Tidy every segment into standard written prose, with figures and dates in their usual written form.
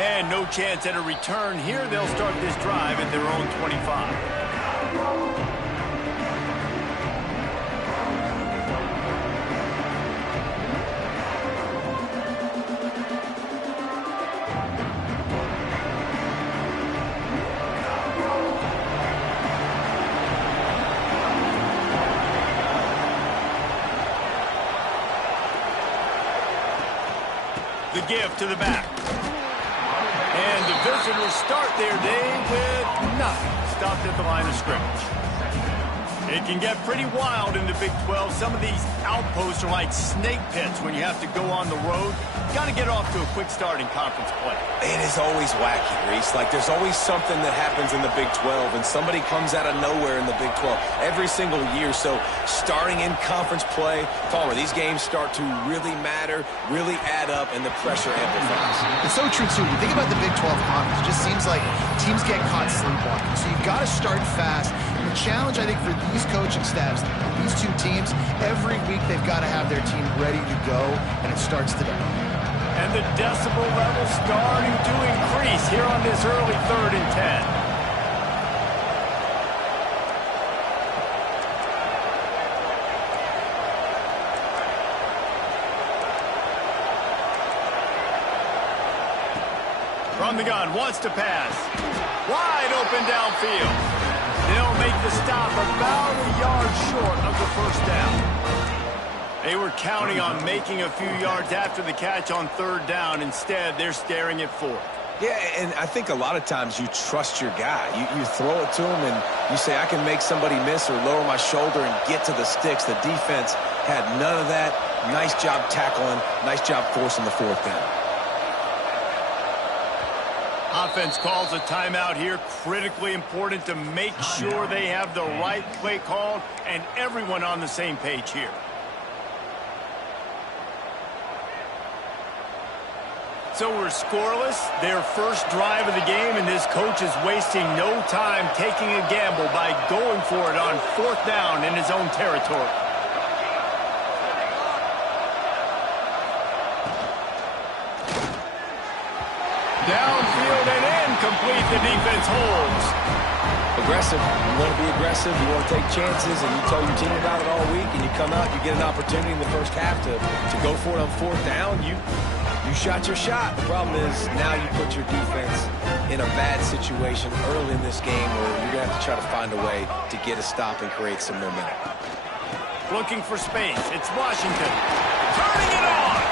And no chance at a return here. They'll start this drive at their own 25. The give to the back. And the visitors start their day with nothing. Stopped at the line of scrimmage. It can get pretty wild in the Big 12. Some of these outposts are like snake pits when you have to go on the road. Got to get off to a quick start in conference play. It is always wacky, Reese. Like, there's always something that happens in the Big 12, and somebody comes out of nowhere in the Big 12 every single year. So starting in conference play, Palmer, these games start to really matter, really add up, and the pressure amplifies. It's so true, too. You think about the Big 12 conference, it just seems like teams get caught sleepwalking. So you've got to start fast. And the challenge, I think, for these coaching staffs, these two teams, every week they've got to have their team ready to go, and it starts today. And the decibel level starting to increase here on this early 3rd and 10. From the gun, wants to pass. Wide open downfield. They'll make the stop about a yard short of the first down. They were counting on making a few yards after the catch on 3rd down. Instead, they're staring at 4th. Yeah, and I think a lot of times you trust your guy. You throw it to him, and you say, I can make somebody miss or lower my shoulder and get to the sticks. The defense had none of that. Nice job tackling. Nice job forcing the 4th down. Offense calls a timeout here. Critically important to make sure they have the right play called and everyone on the same page here. So we're scoreless, their first drive of the game, and this coach is wasting no time taking a gamble by going for it on 4th down in his own territory. Downfield and incomplete. The defense holds. Aggressive. You want to be aggressive. You want to take chances, and you told your team about it all week, and you come out, you get an opportunity in the first half to go for it on 4th down. You shot your shot. The problem is now you put your defense in a bad situation early in this game where you're going to have to try to find a way to get a stop and create some momentum. Looking for space. It's Washington. Turning it on.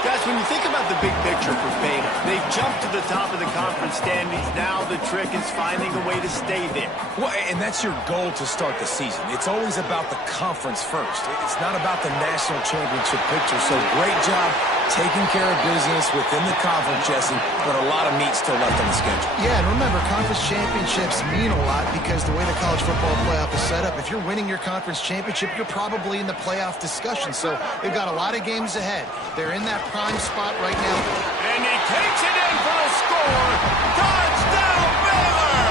Guys, when you think about the big picture for Fame, they've jumped to the top of the conference standings. Now the trick is finding a way to stay there. Well, and that's your goal to start the season. It's always about the conference first. It's not about the national championship picture. So great job taking care of business within the conference, Jesse, but a lot of meat still left on the schedule. Yeah, and remember, conference championships mean a lot because the way the college football playoff is set up, if you're winning your conference championship, you're probably in the playoff discussion. So they've got a lot of games ahead. They're in that prime spot right now. And he takes it in for the score. Touchdown, Baylor!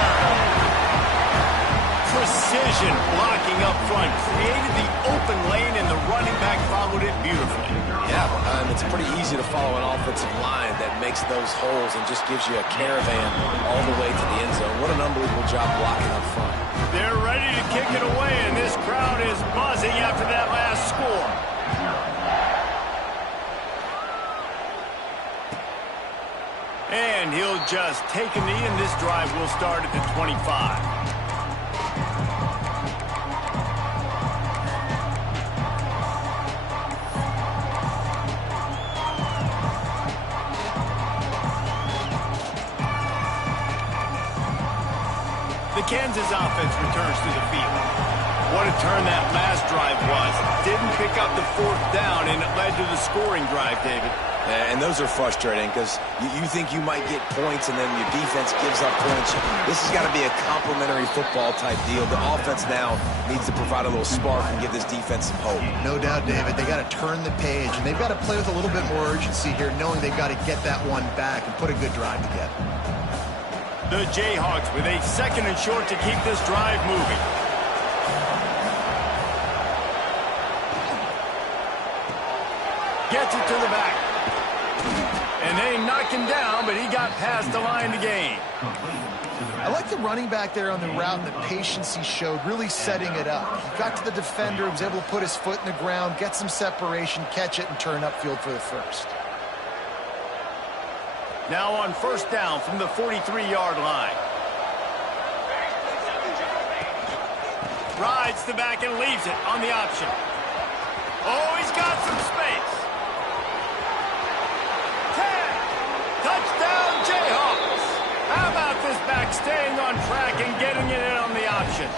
Precision blocking up front. Created the open lane, and the running back followed it beautifully. Yeah, it's pretty easy to follow an offensive line that makes those holes and just gives you a caravan all the way to the end zone. What an unbelievable job blocking up front. They're ready to kick it away, and this crowd is buzzing after that last score. And he'll just take a knee, and this drive will start at the 25. The Kansas offense returns to the field. What a turn that last drive was. Didn't pick up the 4th down, and it led to the scoring drive, David. And those are frustrating because you think you might get points, and then your defense gives up points. This has got to be a complementary football type deal. The offense now needs to provide a little spark and give this defense some hope. No doubt, David. They got to turn the page, and they've got to play with a little bit more urgency here, knowing they've got to get that one back and put a good drive together. The Jayhawks with a 2nd and short to keep this drive moving. Gets it to the back. And they knocked him down, but he got past the line to gain. I like the running back there on the route and the patience he showed, really setting it up. He got to the defender, was able to put his foot in the ground, get some separation, catch it, and turn upfield for the first. Now on first down from the 43-yard line. Rides the back and leaves it on the option. Oh, he's got some space. 10. Touchdown, Jayhawks. How about this back staying on track and getting it in on the option?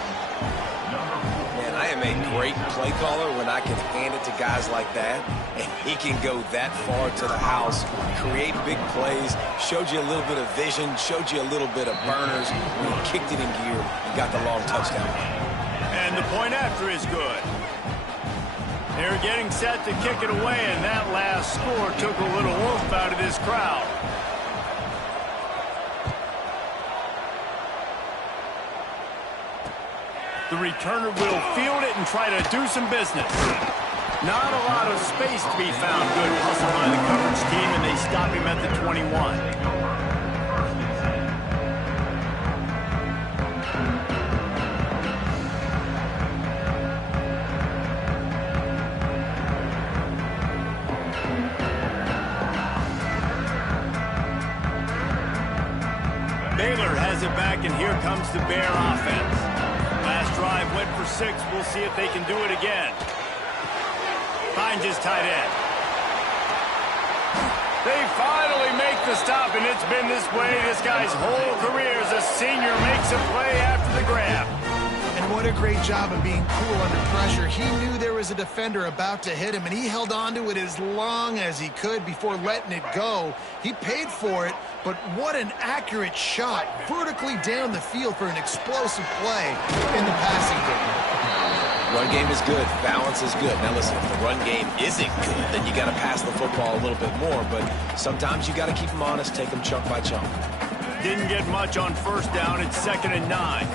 Man, I am a great play caller when I can hand it to guys like that, and he can go that far to the house, create big plays, showed you a little bit of vision, showed you a little bit of burners, when he kicked it in gear and got the long touchdown. And the point after is good. They're getting set to kick it away, and that last score took a little oomph out of this crowd. The returner will field it and try to do some business. Not a lot of space to be found. Good hustle by the coverage team, and they stop him at the 21. Baylor has it back, and here comes the Bear offense. Last drive went for 6. We'll see if they can do it again. Finds his tight end. They finally make the stop, and it's been this way this guy's whole career as a senior. Makes a play after the grab. And what a great job of being cool under pressure. He knew there was a defender about to hit him, and he held on to it as long as he could before letting it go. He paid for it, but what an accurate shot vertically down the field for an explosive play in the passing game. Run game is good. Balance is good. Now listen, if the run game isn't good, then you got to pass the football a little bit more, but sometimes you got to keep them honest, take them chunk by chunk. Didn't get much on first down. It's 2nd and 9.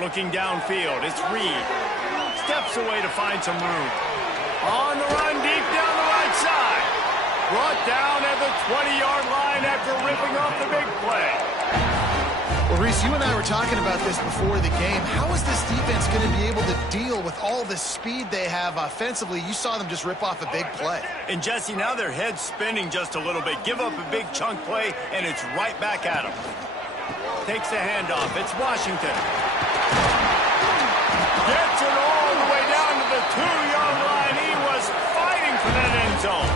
Looking downfield, it's Reed. Steps away to find some room. On the run, deep down the right side. Brought down at the 20-yard line after ripping off the big play. Well, Reese, you and I were talking about this before the game. How is this defense going to be able to deal with all the speed they have offensively? You saw them just rip off a big play. And, Jesse, now their head's spinning just a little bit. Give up a big chunk play, and it's right back at them. Takes the handoff. It's Washington. Gets it all the way down to the 2-yard line. He was fighting for that end zone.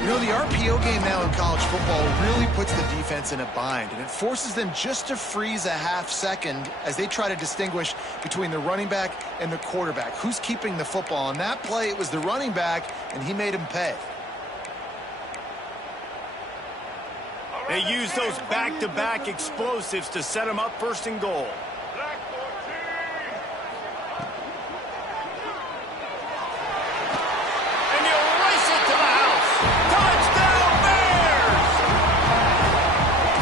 You know, the RPO game now in college football really puts the defense in a bind, and it forces them just to freeze a half second as they try to distinguish between the running back and the quarterback. Who's keeping the football? On that play, it was the running back, and he made him pay. They use those back-to-back explosives to set them up 1st and goal. And he'll race it to the house. Touchdown, Bears!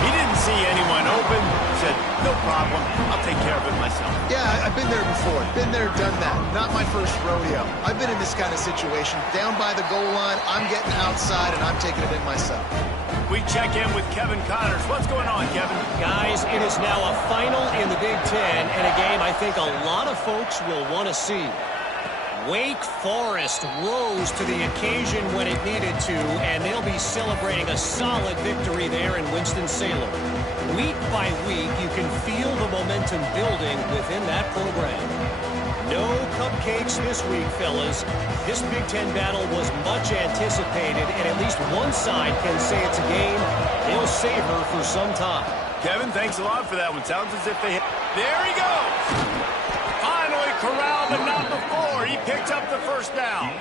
He didn't see anyone open. Said, no problem. I'll take care of it myself. Yeah, I've been there before. Been there, done that. Not my first rodeo. I've been in this kind of situation. Down by the goal line, I'm getting outside, and I'm taking it in myself. We check in with Kevin Connors. What's going on, Kevin? Guys, it is now a final in the Big Ten, and a game I think a lot of folks will want to see. Wake Forest rose to the occasion when it needed to, and they'll be celebrating a solid victory there in Winston-Salem. Week by week, you can feel the momentum building within that program. No cupcakes this week, fellas. This Big Ten battle was much anticipated, and at least one side can say it's a game they'll savor for some time. Kevin, thanks a lot for that one. Sounds as if they... There he goes! Finally corralled, but not before. He picks up the first down.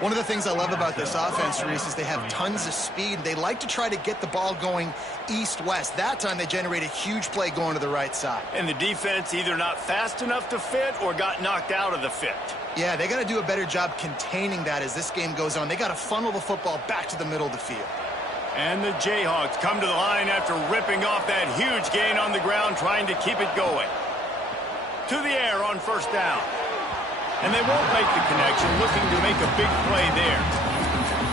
One of the things I love about this offense, Reese, is they have tons of speed. They like to try to get the ball going east-west. That time they generate a huge play going to the right side. And the defense either not fast enough to fit or got knocked out of the fit. Yeah, they got to do a better job containing that as this game goes on. They got to funnel the football back to the middle of the field. And the Jayhawks come to the line after ripping off that huge gain on the ground, trying to keep it going. To the air on first down. And they won't make the connection, looking to make a big play there.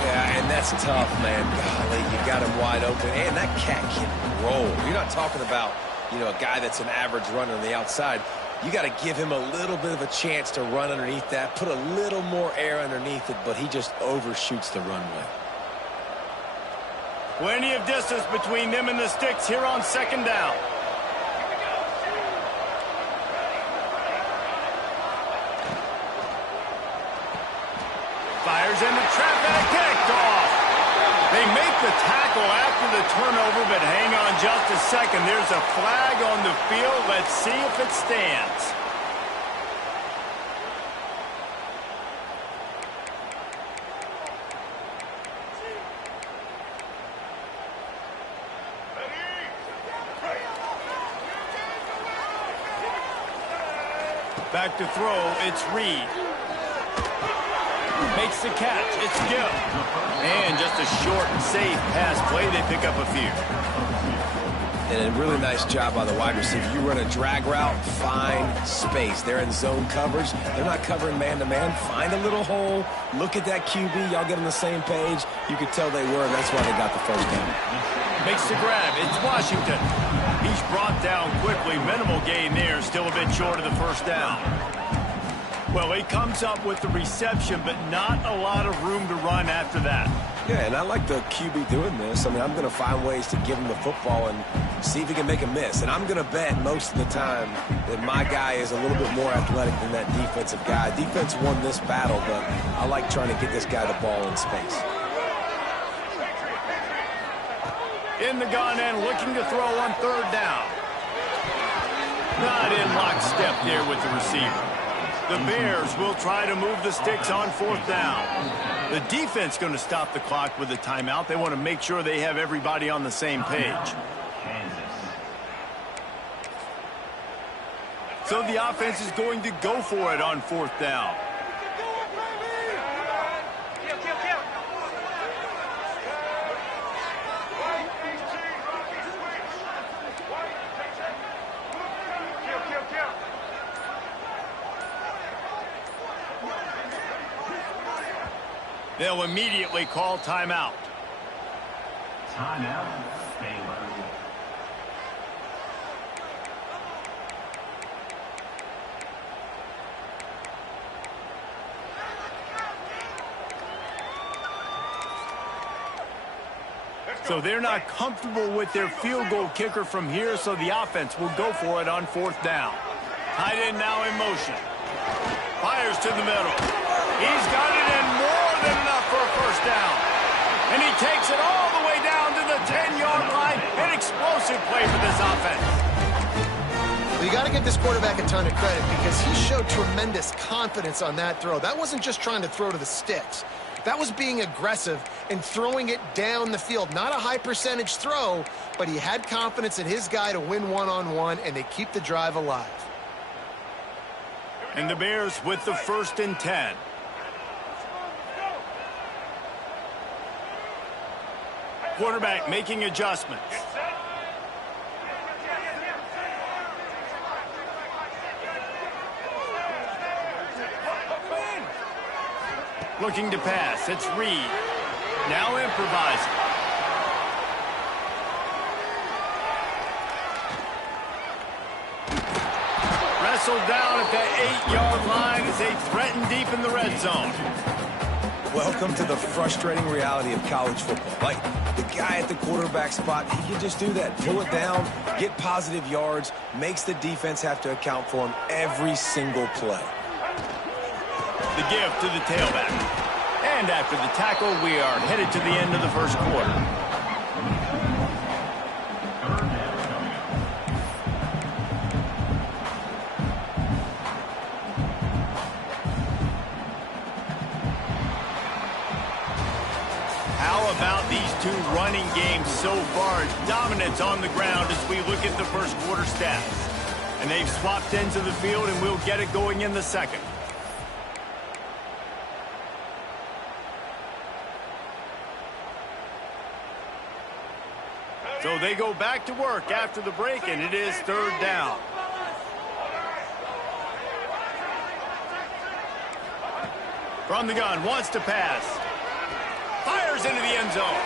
Yeah, and that's tough, man. Golly, you got him wide open. And that cat can roll. You're not talking about, a guy that's an average runner on the outside. You got to give him a little bit of a chance to run underneath that, put a little more air underneath it, but he just overshoots the runway. Plenty of distance between them and the sticks here on second down. Fires in the trap and kicked off. They make the tackle after the turnover, but hang on just a second. There's a flag on the field. Let's see if it stands. Back to throw, it's Reed. Makes the catch, it's Gill. And just a short and safe pass play, they pick up a few. And a really nice job by the wide receiver. You run a drag route, find space. They're in zone coverage. They're not covering man-to-man. Find a little hole. Look at that QB. Y'all get on the same page. You could tell they were, and that's why they got the first down. Makes the grab. It's Washington. He's brought down quickly. Minimal gain there. Still a bit short of the first down. Well, he comes up with the reception, but not a lot of room to run after that. Yeah, and I like the QB doing this. I mean, I'm going to find ways to give him the football and see if he can make a miss. And I'm going to bet most of the time that my guy is a little bit more athletic than that defensive guy. Defense won this battle, but I like trying to get this guy the ball in space. In the gun and looking to throw on third down. Not in lockstep there with the receiver. The Bears will try to move the sticks on fourth down. The defense going to stop the clock with a timeout. They want to make sure they have everybody on the same page. So the offense is going to go for it on fourth down. They'll immediately call timeout. Timeout. Baylor. So they're not comfortable with their field goal kicker from here, so the offense will go for it on fourth down. Tight end now in motion. Fires to the middle. He's got it in more than enough for a first down. And he takes it all the way down to the 10-yard line. An explosive play for this offense. Well, you got to give this quarterback a ton of credit because he showed tremendous confidence on that throw. That wasn't just trying to throw to the sticks. That was being aggressive and throwing it down the field. Not a high percentage throw, but he had confidence in his guy to win one-on-one, and they keep the drive alive. And the Bears with the 1st and 10. Quarterback making adjustments. Looking to pass. It's Reed. Now improvising. Wrestled down at the 8-yard line as they threaten deep in the red zone. Welcome to the frustrating reality of college football. Like, the guy at the quarterback spot, he can just do that. Pull it down, get positive yards, makes the defense have to account for him every single play. The give to the tailback. And after the tackle, we are headed to the end of the first quarter. How about these two running games so far? Dominance on the ground as we look at the first quarter stats. And they've swapped ends of the field, and we'll get it going in the second. So they go back to work after the break, and it is third down. From the gun, wants to pass. Fires into the end zone.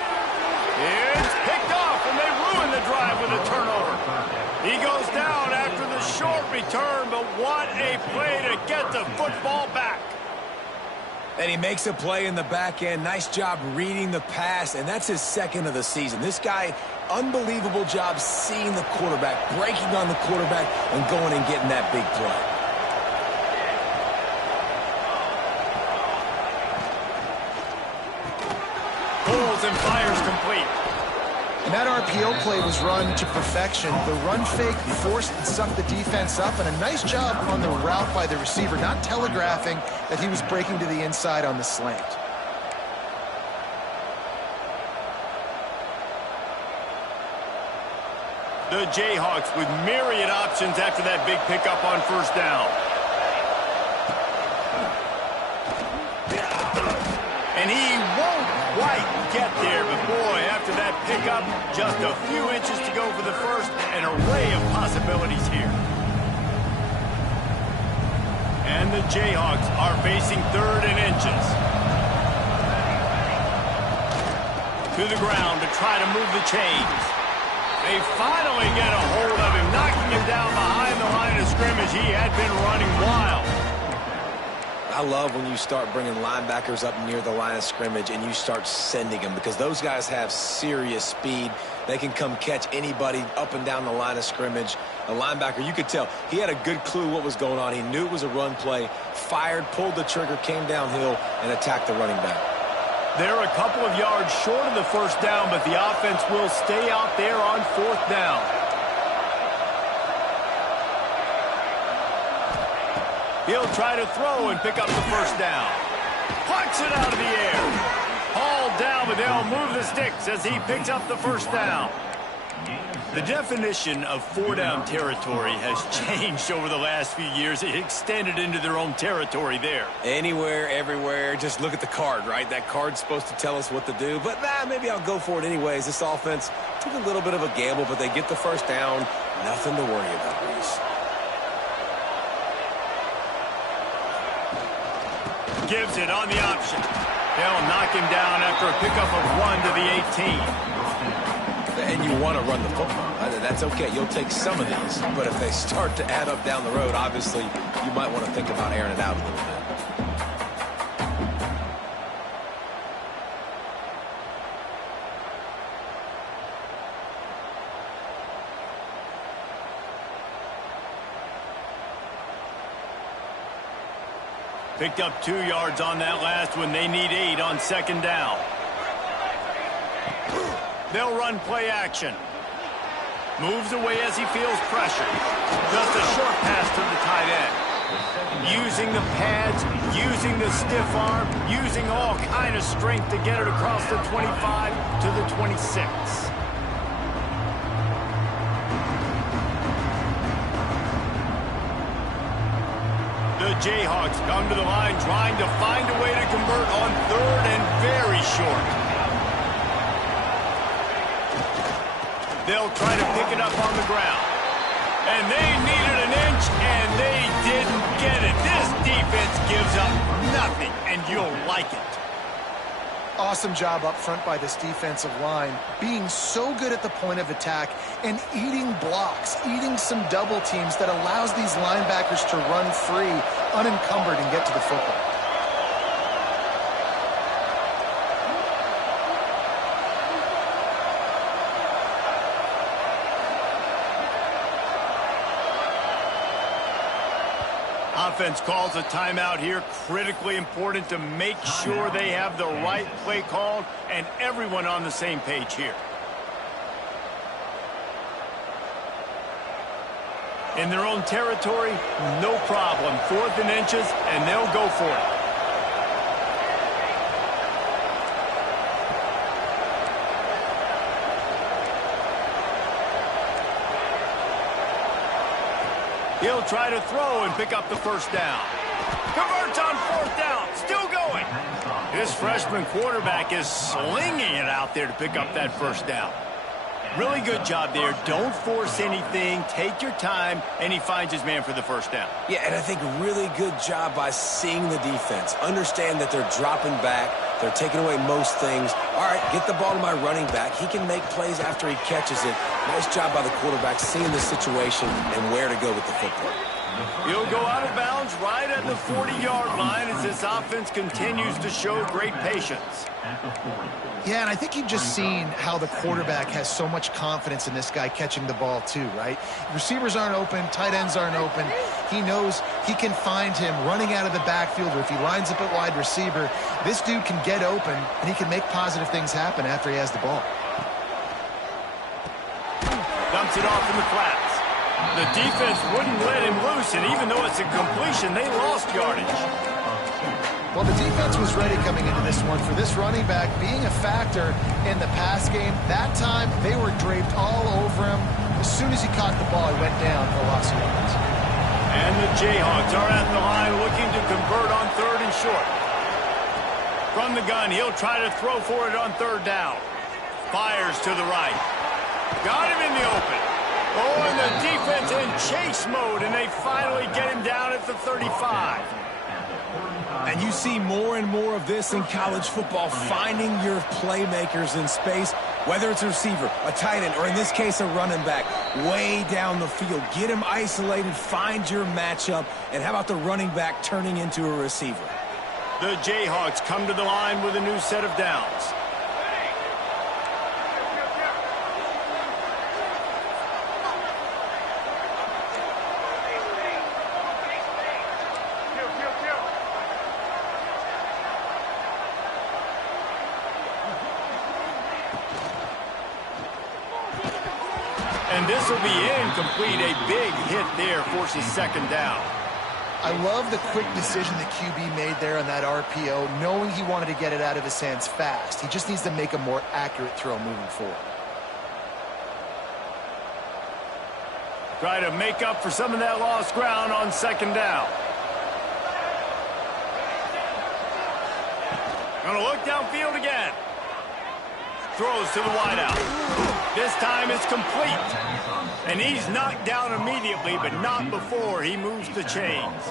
It's picked off, and they ruin the drive with a turnover. He goes down after the short return, but what a play to get the football back. And he makes a play in the back end. Nice job reading the pass, and that's his second of the season. This guy, unbelievable job seeing the quarterback, breaking on the quarterback, and going and getting that big play. Pulls and fires complete. And that RPO play was run to perfection. The run fake forced and sucked the defense up, and a nice job on the route by the receiver, not telegraphing that he was breaking to the inside on the slant. The Jayhawks with myriad options after that big pickup on first down. And he won't quite get there, but boy, after that pickup, just a few inches to go for the first, an array of possibilities here. And the Jayhawks are facing 3rd and inches. To the ground to try to move the chains. They finally get a hold of him, knocking him down behind the line of scrimmage. He had been running wild. I love when you start bringing linebackers up near the line of scrimmage and you start sending them, because those guys have serious speed. They can come catch anybody up and down the line of scrimmage. A linebacker, you could tell, he had a good clue what was going on. He knew it was a run play, fired, pulled the trigger, came downhill, and attacked the running back. They're a couple of yards short of the first down, but the offense will stay out there on 4th down. He'll try to throw and pick up the first down. Punts it out of the air. Hauled down, but they'll move the sticks as he picks up the first down. The definition of 4-down territory has changed over the last few years. It extended into their own territory there. Anywhere, everywhere, just look at the card, right? That card's supposed to tell us what to do, but maybe I'll go for it anyways. This offense took a little bit of a gamble, but they get the first down. Nothing to worry about, Reese. Gives it on the option. They'll knock him down after a pickup of 1 to the 18. And you want to run the football. That's okay. You'll take some of these. But if they start to add up down the road, obviously, you might want to think about airing it out a little bit. Picked up 2 yards on that last one. They need 8 on 2nd down. They'll run play action. Moves away as he feels pressure. Just a short pass to the tight end. Using the pads, using the stiff arm, using all kind of strength to get it across the 25 to the 26. The Jayhawks come to the line trying to find a way to convert on 3rd and very short. They'll try to pick it up on the ground. And they needed an inch, and they didn't get it. This defense gives up nothing, and you'll like it. Awesome job up front by this defensive line, being so good at the point of attack and eating blocks, eating some double teams that allows these linebackers to run free, unencumbered, and get to the football. Offense calls a timeout here. Critically important to make sure they have the right play called and everyone on the same page here. In their own territory, no problem. 4th and inches, and they'll go for it. He'll try to throw and pick up the first down. Converts on 4th down. Still going. This freshman quarterback is slinging it out there to pick up that first down. Really good job there. Don't force anything. Take your time, and he finds his man for the first down. Yeah, and I think really good job by seeing the defense. Understand that they're dropping back. They're taking away most things. All right, get the ball to my running back. He can make plays after he catches it. Nice job by the quarterback seeing the situation and where to go with the football. He'll go out of bounds right at the 40-yard line as this offense continues to show great patience. Yeah, and I think you've just seen how the quarterback has so much confidence in this guy catching the ball too, right? Receivers aren't open, tight ends aren't open. He knows he can find him running out of the backfield, or if he lines up at wide receiver, this dude can get open, and he can make positive things happen after he has the ball. Dumps it off in the flats. The defense wouldn't let him loose, and even though it's a completion, they lost yardage. Well, the defense was ready coming into this one for this running back being a factor in the pass game. That time, they were draped all over him. As soon as he caught the ball, he went down for loss of yards. And the Jayhawks are at the line looking to convert on 3rd and short. From the gun, he'll try to throw for it on 3rd down. Fires to the right. Got him in the open. Oh, and the defense in chase mode, and they finally get him down at the 35. And you see more and more of this in college football, finding your playmakers in space, whether it's a receiver, a tight end, or in this case, a running back, way down the field. Get him isolated, find your matchup, and how about the running back turning into a receiver? The Jayhawks come to the line with a new set of downs. And this will be incomplete. A big hit there forces 2nd down. I love the quick decision that QB made there on that RPO, knowing he wanted to get it out of his hands fast. He just needs to make a more accurate throw moving forward. Try to make up for some of that lost ground on 2nd down. Gonna look downfield again. Throws to the wideout. This time it's complete. And he's knocked down immediately, but not before he moves the chains.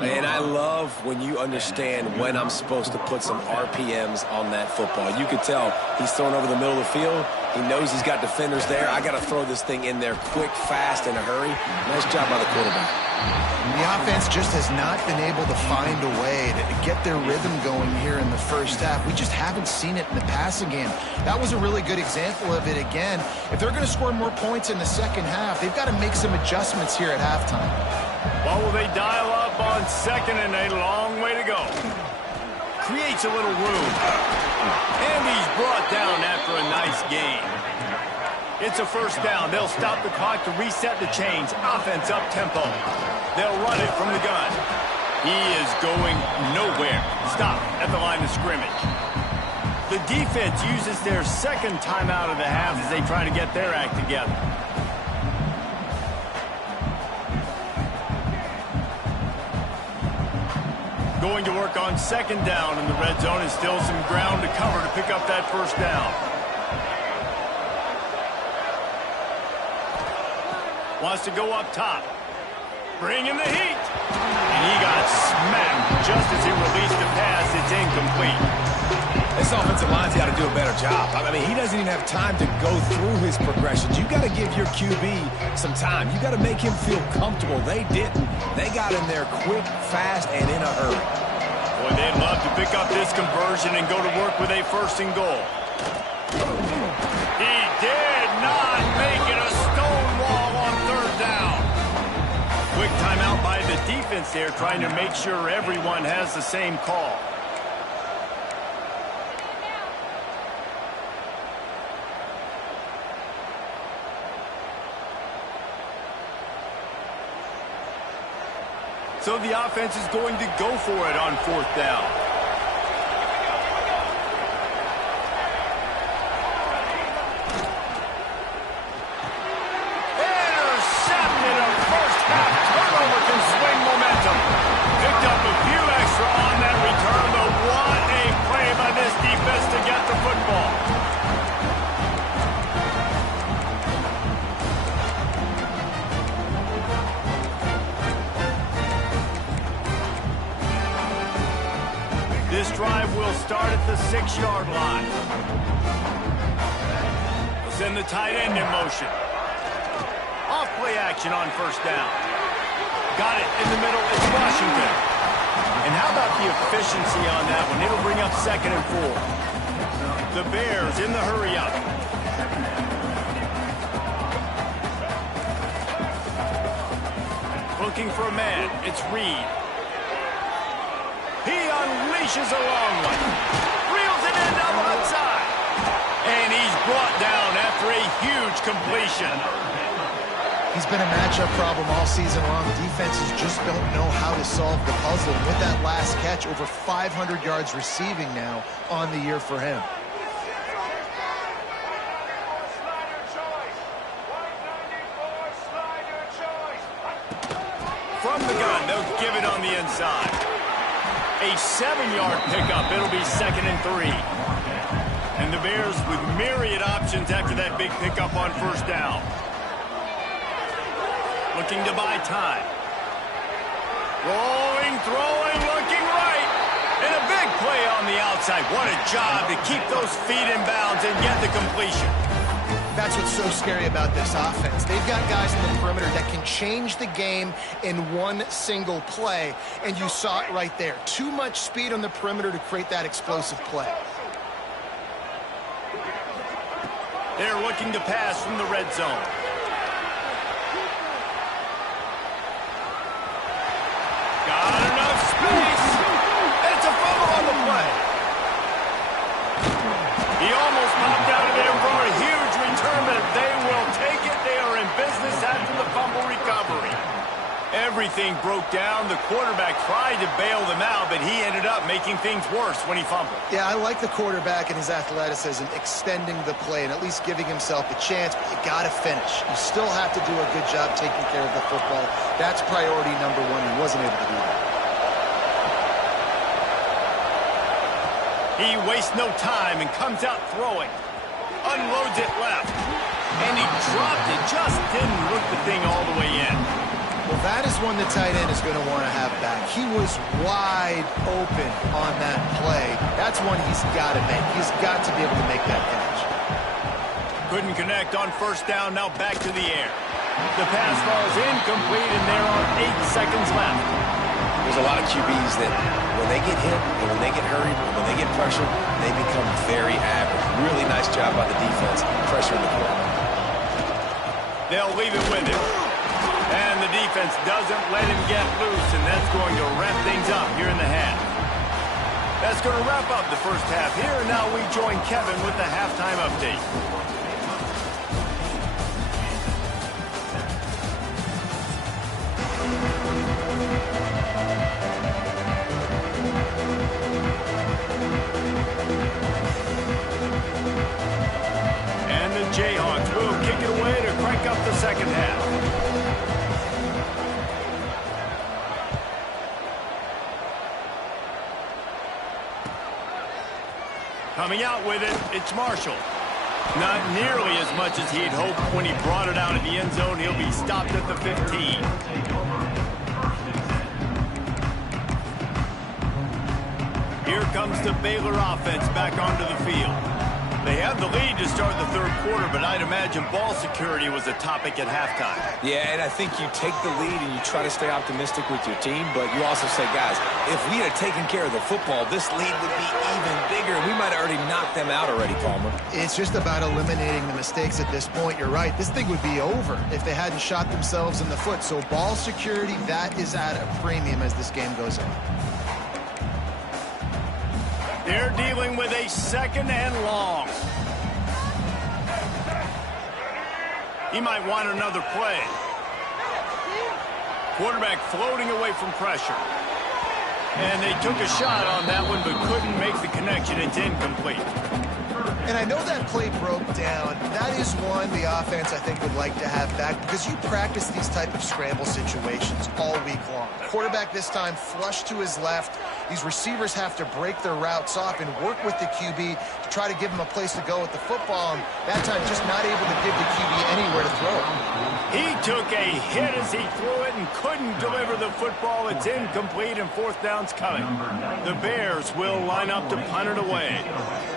And I love when you understand when I'm supposed to put some RPMs on that football. You could tell he's throwing over the middle of the field. He knows he's got defenders there. I got to throw this thing in there quick, fast, in a hurry. Nice job by the quarterback. The offense just has not been able to find a way to get their rhythm going here in the first half. We just haven't seen it in the passing game. That was a really good example of it again. If they're going to score more points in the second half, they've got to make some adjustments here at halftime. Well, will they dial up on 2nd and a long way to go? Creates a little room. And he's brought down after a nice gain. It's a 1st down. They'll stop the clock to reset the chains. Offense up tempo. They'll run it from the gun. He is going nowhere. Stop at the line of scrimmage. The defense uses their 2nd timeout of the half as they try to get their act together. Going to work on 2nd down in the red zone, and still some ground to cover to pick up that 1st down. Wants to go up top. Bring in the heat. And he got smacked just as he released the pass. It's incomplete. This offensive line's got to do a better job. I mean, he doesn't even have time to go through his progressions. You got to give your QB some time. You got to make him feel comfortable. They didn't. They got in there quick, fast, and in a hurry. Boy, they'd love to pick up this conversion and go to work with a 1st and goal. He did not make it. A stonewall on 3rd down. Quick timeout by the defense there, trying to make sure everyone has the same call. So the offense is going to go for it on 4th down. Intercepted. A first half turnover can swing momentum. Picked up a few extra on that return, but what a play by this defense to get the football. This drive will start at the 6-yard line. We'll send the tight end in motion. Off play action on first down. Got it in the middle. It's Washington. And how about the efficiency on that one? It'll bring up 2nd and 4. The Bears in the hurry up. Looking for a man. It's Reed. He unleashes a long one. Reels it in double outside. And he's brought down after a huge completion. He's been a matchup problem all season long. Defenses just don't know how to solve the puzzle. With that last catch, over 500 yards receiving now on the year for him. From the gun, they'll give it on the inside. A 7-yard pickup. It'll be 2nd and 3. And the Bears with myriad options after that big pickup on first down. Looking to buy time. Rolling, throwing, looking right. And a big play on the outside. What a job to keep those feet in bounds and get the completion. That's what's so scary about this offense. They've got guys in the perimeter that can change the game in one single play, and you saw it right there. Too much speed on the perimeter to create that explosive play. They're looking to pass from the red zone. Got enough space. It's a fumble on the play. He almost popped out of there for a huge return, but they will take it. They are in business after the fumble recovery. Everything broke down. The quarterback tried to bail them out, but he ended up making things worse when he fumbled. Yeah, I like the quarterback and his athleticism, extending the play and at least giving himself a chance, but you got to finish. You still have to do a good job taking care of the football. That's priority number 1. He wasn't able to do that. He wastes no time and comes out throwing. Unloads it left. And he dropped it. Just didn't look the thing all the way in. Well, that is one the tight end is going to want to have back. He was wide open on that play. That's one he's got to make. He's got to be able to make that catch. Couldn't connect on first down. Now back to the air. The pass falls incomplete, and there are 8 seconds left. There's a lot of QBs that when they get hit and when they get hurried and when they get pressured, they become very average. Really nice job by the defense pressuring the quarterback. They'll leave it with him. And the defense doesn't let him get loose, and that's going to wrap things up here in the half. That's going to wrap up the first half here, and now we join Kevin with the halftime update. And the Jayhawks will kick it away to crank up the second half. Coming out with it, it's Marshall. Not nearly as much as he'd hoped when he brought it out of the end zone. He'll be stopped at the 15. Here comes the Baylor offense back onto the field. They have the lead to start the third quarter, but I'd imagine ball security was a topic at halftime. Yeah, and I think you take the lead and you try to stay optimistic with your team, but you also say, guys, if we had taken care of the football, this lead would be even bigger. We might have already knocked them out already, Palmer. It's just about eliminating the mistakes at this point. You're right. This thing would be over if they hadn't shot themselves in the foot. So ball security, that is at a premium as this game goes on. They're dealing with a 2nd and long. He might want another play. Quarterback floating away from pressure. And they took a shot on that one, but couldn't make the connection. It's incomplete. And I know that play broke down. That is one the offense, I think, would like to have back because you practice these type of scramble situations all week long. Quarterback this time flush to his left. These receivers have to break their routes off and work with the QB to try to give him a place to go with the football. And that time just not able to give the QB anywhere to throw it. He took a hit as he threw it and couldn't deliver the football. It's incomplete and fourth down's coming. The Bears will line up to punt it away.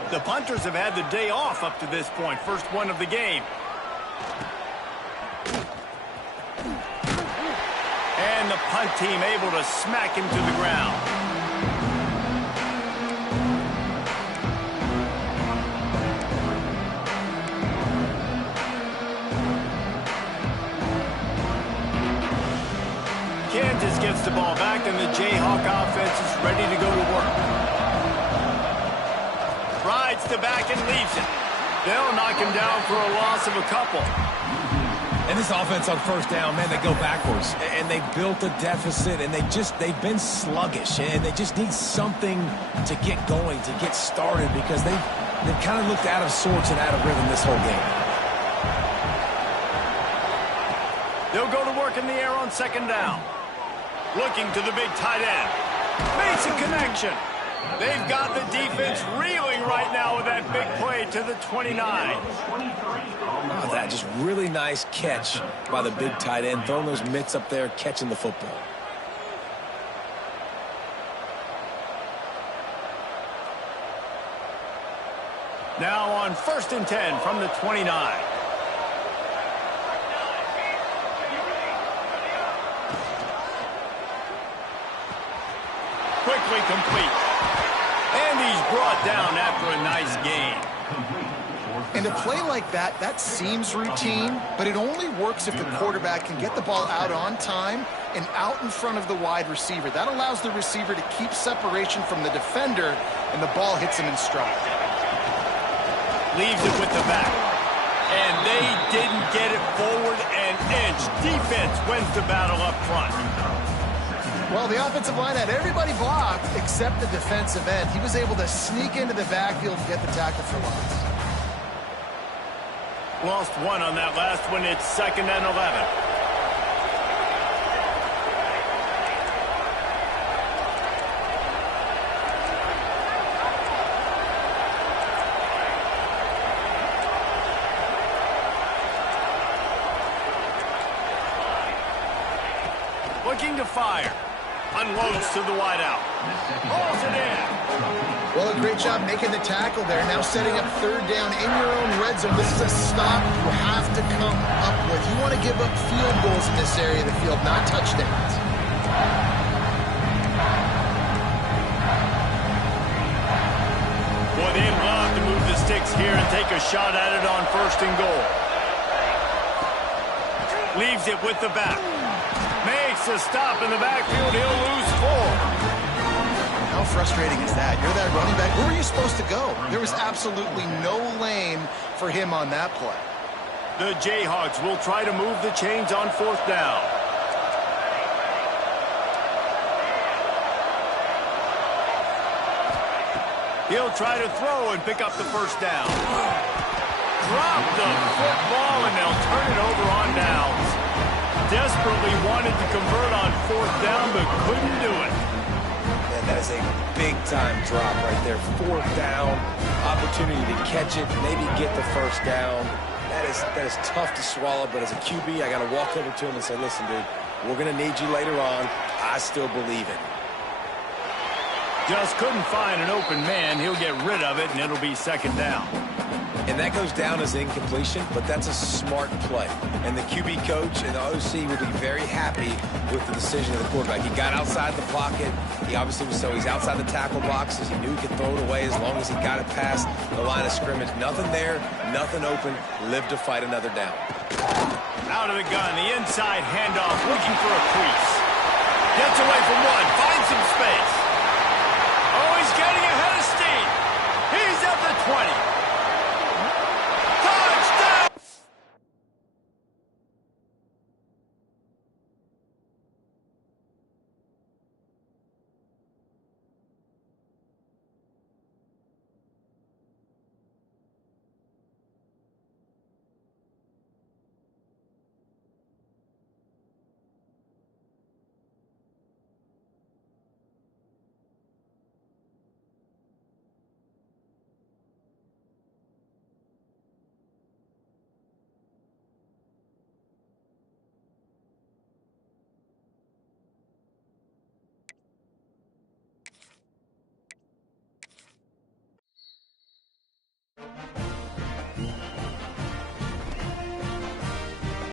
The punters have had the day off up to this point. First one of the game. And the punt team able to smack him to the ground. Kansas gets the ball back, and the Jayhawk offense is ready to go to work. Rides the back and leaves it. They'll knock him down for a loss of a couple. And this offense on first down, man, they go backwards. And they built a deficit, and they've been sluggish. And they just need something to get going, to get started, because they've kind of looked out of sorts and out of rhythm this whole game. They'll go to work in the air on second down. Looking to the big tight end. Makes a connection. They've got the defense reeling right now with that big play to the 29. Oh, that just really nice catch by the big tight end, throwing those mitts up there, catching the football. Now on 1st and 10 from the 29. Quickly complete. And he's brought down after a nice gain. And a play like that, that seems routine, but it only works if the quarterback can get the ball out on time and out in front of the wide receiver. That allows the receiver to keep separation from the defender, and the ball hits him in stride. Leaves it with the back. And they didn't get it forward an inch. Defense wins the battle up front. Well, the offensive line had everybody blocked except the defensive end. He was able to sneak into the backfield and get the tackle for loss. Lost one on that last one. It's 2nd and 11. Looking to fire. Unloads to the wideout. Hauls it in. Well, a great job making the tackle there. Now setting up 3rd down in your own red zone. This is a stop you have to come up with. You want to give up field goals in this area of the field, not touchdowns. Boy, they'd love to move the sticks here and take a shot at it on 1st and goal. Leaves it with the back. Makes a stop in the backfield. He'll lose 4. How frustrating is that? You're that running back. Where were you supposed to go? There was absolutely no lane for him on that play. The Jayhawks will try to move the chains on 4th down. He'll try to throw and pick up the 1st down. Drop the football, and they'll turn it over on downs. Desperately wanted to convert on 4th down, but couldn't do it. Man, that is a big-time drop right there. 4th down, opportunity to catch it, maybe get the 1st down. That is tough to swallow, but as a QB, I got to walk over to him and say, listen, dude, we're going to need you later on. I still believe it. Just couldn't find an open man. He'll get rid of it, and it'll be 2nd down. And that goes down as incompletion, but that's a smart play. And the QB coach and the OC will be very happy with the decision of the quarterback. He got outside the pocket. He obviously was he's outside the tackle boxes. He knew he could throw it away as long as he got it past the line of scrimmage. Nothing there, nothing open. Live to fight another down. Out of the gun, the inside handoff, looking for a crease. Gets away from one, finds some space. Oh, he's getting ahead of steam. He's at the 20.